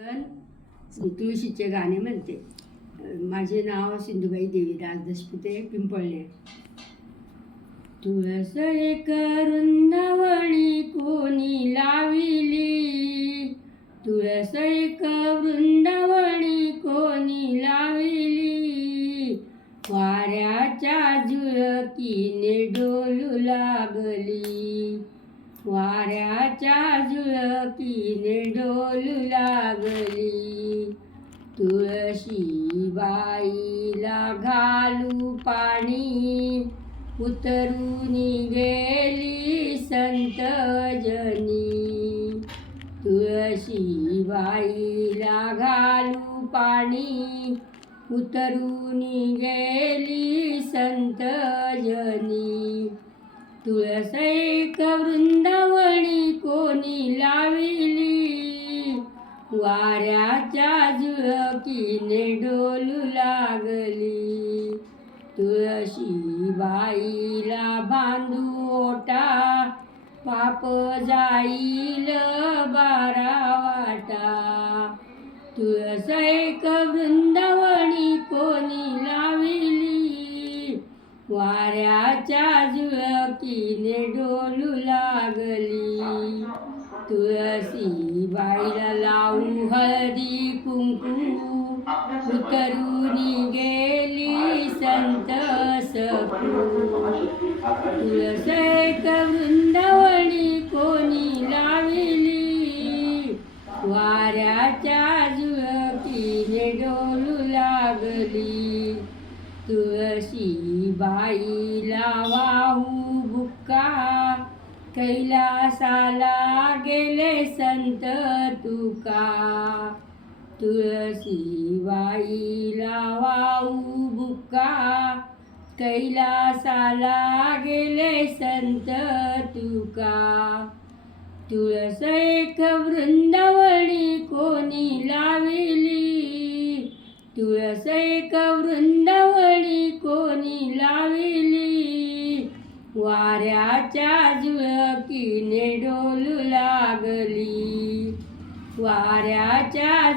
मी तुळशीचे गाणे म्हणते. माझे नाव सिंधुबाई देवीदास देशपुते, पिंपळणे. तुळस एक वृंदावनी कोणी लाविली, तुळस एक वृंदावनी कोणी लाविली, वाऱ्याच्या झुळकीने डोलू लागली, वाऱ्याच्या झुळकीने डोलू लागली. तुळशी बाईला घालू पाणी, उतरून गेली संत जनी. तुळशी बाईला घालू पाणी, उतरून गेली संत जनी. तुळस एक वृंदावनी कोणी लाविली, वाऱ्याच्या झुळकीने डोलू लागली. तुळशी बाईला बांधू ओटा, पाप जाईल 12 वाटा. तुळस एक वृंदावनी कोणी लाविली, वाऱ्याच्या झुळकीने डोलू लागली. तुळशी बाईला लावू हळदी कुंकू, उतरून गेली संत सखू. तुळस एक वृंदावनी कोणी लाविली, वाऱ्याच्या झुळकीने डोलू लागली. तुळशी बाईला वाहू बुक्का, कैलासाला गेले संत तुका. तुळशी बाईला वाहू बुक्का, कैलासाला गेले संत तुका. तुळस एक वृंदावनी कोणी लाविली, तुळस एक वृंदावनी कोणी लाविली, वाऱ्याच्या झुळकीने डोलू लागली, वाऱ्याच्या